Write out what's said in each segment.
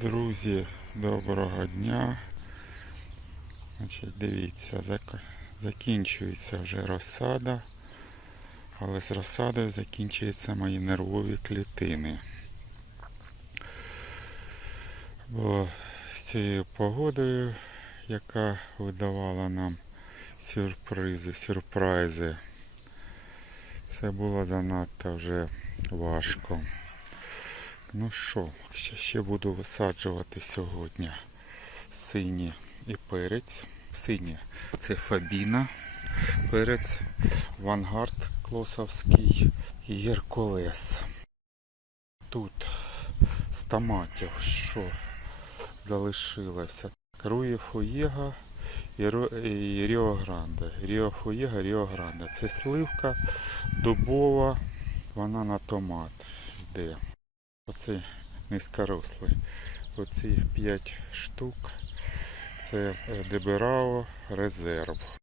Друзі, доброго дня. Значить, дивіться, зак- закінчується вже розсада, але з розсадою закінчуються мої нервові клітини. Бо з цією погодою, яка видавала нам сюрпризи, сюрпризи, це було занадто вже важко. Ну що, ще, ще буду висаджувати сьогодні сині і перець. Сині це Фабіна, перець, Вангард Клосовський і Геркулес. Тут з томатів що залишилося? Рує Фуєга і Ріо Гранде. Ріо Фуєга, Ріо. Це сливка дубова, вона на томат йде. Оцей низькорослий. Оці 5 штук. Це е, Деберао резерв.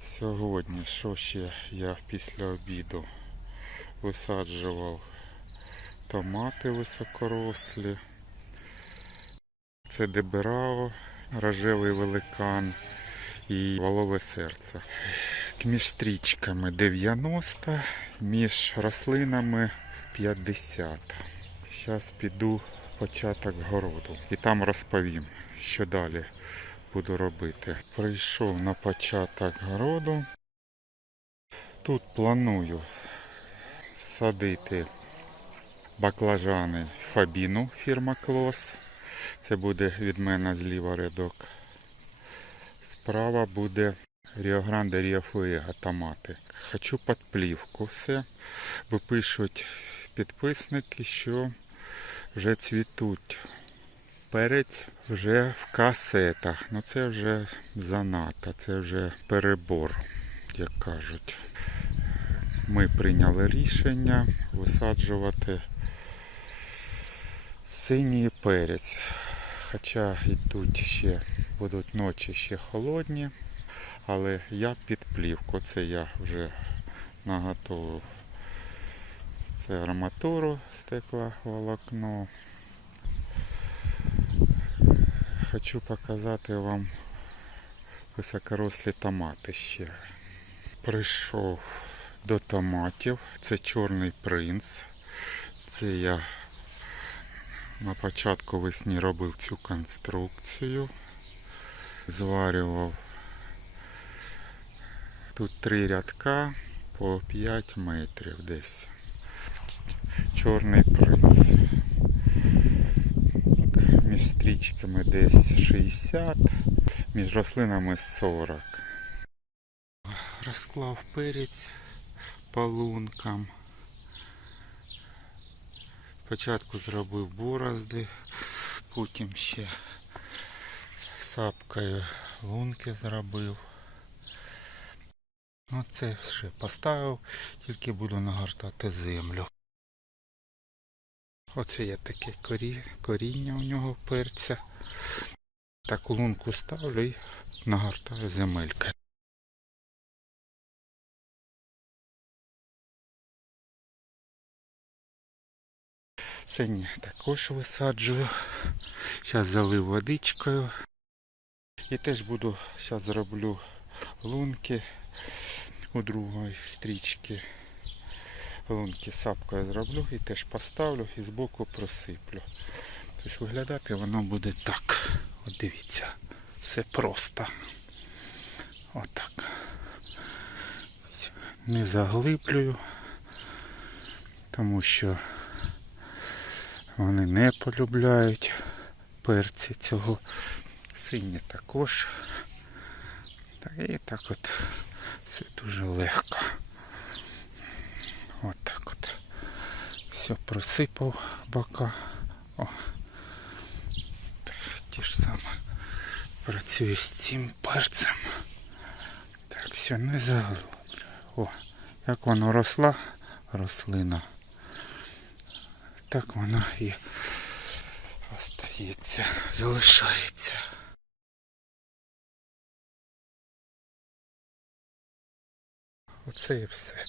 Сьогодні, що ще я після обіду висаджував томати високорослі. Це Деберао, рожевий великан і волове серце. Між стрічками 90, між рослинами 50. Зараз піду початок городу і там розповім, що далі буду робити. Прийшов на початок городу. Тут планую садити баклажани Фабіну фірма Клос. Це буде від мене зліва рядок. Справа буде Ріо Гранде Ріо Фуега томати. Хочу під плівку все, бо пишуть підписники, що вже цвітуть. Перець вже в касетах. Ну це вже занадто, це вже перебор, як кажуть. Ми прийняли рішення висаджувати синій перець. Хоча йдуть ще, будуть ночі ще холодні, але я під плівку. Це я вже наготовив. Це арматуру стекла волокно. Хочу показати вам високорослі томати ще. Прийшов до томатів. Це чорний принц. Це я на початку весні робив цю конструкцію. Зварював тут три рядка по 5 метрів десь. Чорний принц. Між стрічками десь 60, між рослинами 40. Розклав перець по лункам. Спочатку зробив борозди, потім ще сапкою лунки зробив. Ну це все поставив, тільки буду нагортати землю. Оце є таке корі... коріння у нього перця. Таку лунку ставлю і нагортаю земелька. Сині також висаджую. Зараз залив водичкою. І теж буду, зараз зроблю лунки у другої стрічки. Лунки сапкою зроблю і теж поставлю і збоку просиплю. Тобто виглядати воно буде так. От дивіться, все просто. Отак. Не заглиблюю, тому що вони не полюбляють перці цього. Сині також. Так, і так от все дуже легко. От так от. Все просипав бока. О. Так, ті ж саме працюю з цим перцем. Так, все, не заглиблюю. О, як воно росла, рослина. Так вона і остається, залишається. Оце і все.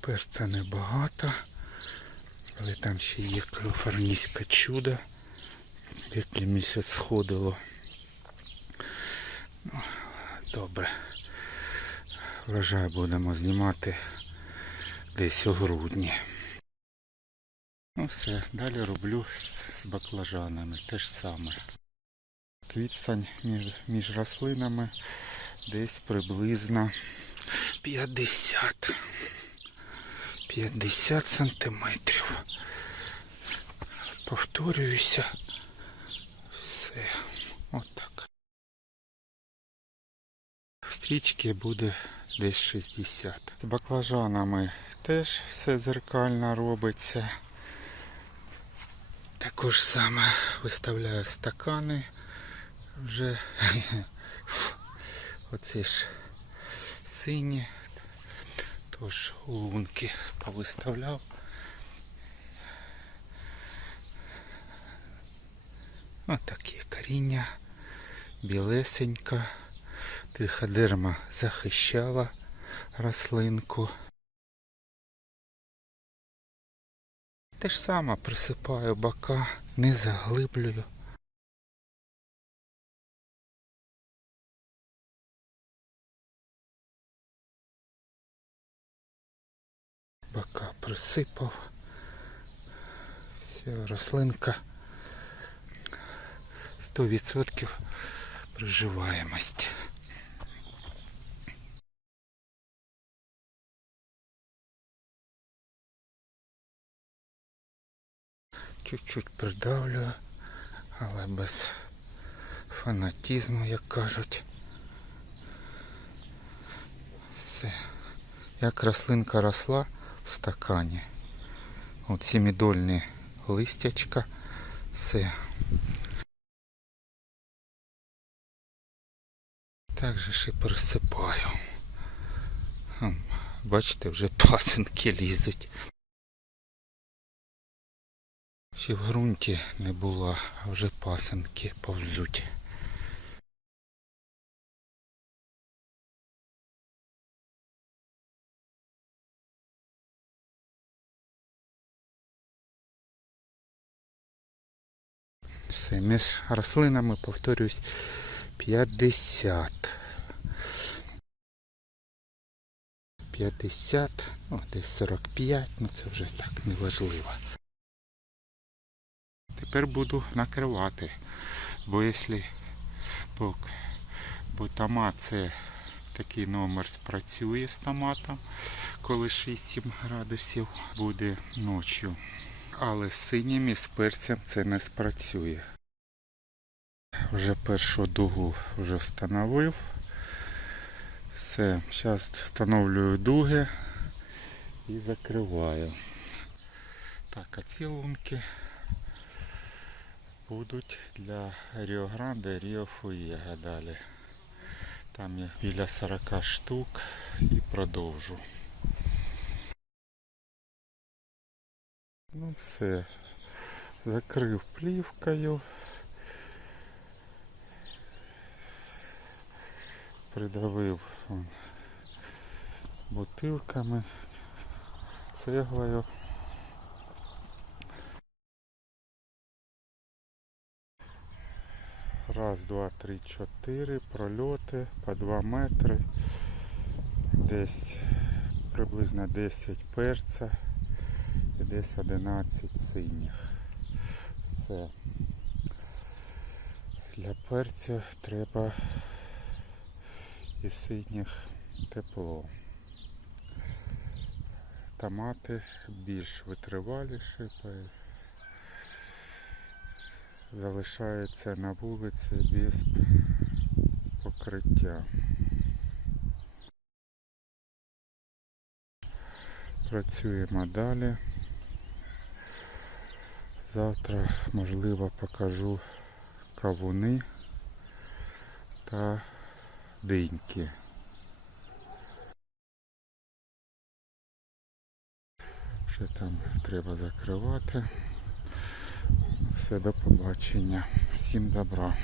Перця небагато, але там ще є каліфорнійське чудо, яке місяць сходило. Ну, добре. Врожай будемо знімати десь у грудні. Ну все, далі роблю з баклажанами те ж саме. Відстань між, між рослинами десь приблизно 50. 50 сантиметрів. Повторююся. Все. Отак. В стрічці буде десь 60. З баклажанами теж все зеркально робиться. Також саме виставляю стакани вже. Оці ж сині. Тож лунки повиставляв. Отакі коріння, білесенька, триходерма захищала рослинку. Те ж саме присипаю бока, не заглиблюю. Бока присипав. Все, рослинка 100% приживаємость. Чуть-чуть придавлюю, але без фанатізму, як кажуть. Все. Як рослинка росла стакані. Оці мідольні листячка. Все. Так же ж і присипаю. Бачите, вже пасинки лізуть. Ще в ґрунті не було, а вже пасинки повзуть. Все, між рослинами, повторюсь, 50. 50, ну десь 45, ну це вже так неважливо. Тепер буду накривати, бо якщо бо, це такий номер спрацює з томатом, коли 6-7 градусів буде ночі. Але з синім і з перцем це не спрацює. Вже першу дугу вже встановив. Все, зараз встановлюю дуги і закриваю. Так, а ці лунки будуть для Ріо Гранде Ріо Фуєга далі. Там є біля 40 штук і продовжу. Ну все, закрив плівкою. Придавив вон, бутилками, цеглою. Раз, два, три, чотири прольоти по 2 метри. Десь приблизно 10 перця і десь 11 синіх. Все. Для перцю треба і синіх тепло. Томати більш витриваліші, залишаються на вулиці без покриття. Працюємо далі. Завтра, можливо, покажу кавуни та диньки. Ще там треба закривати. Все, до побачення. Всім добра.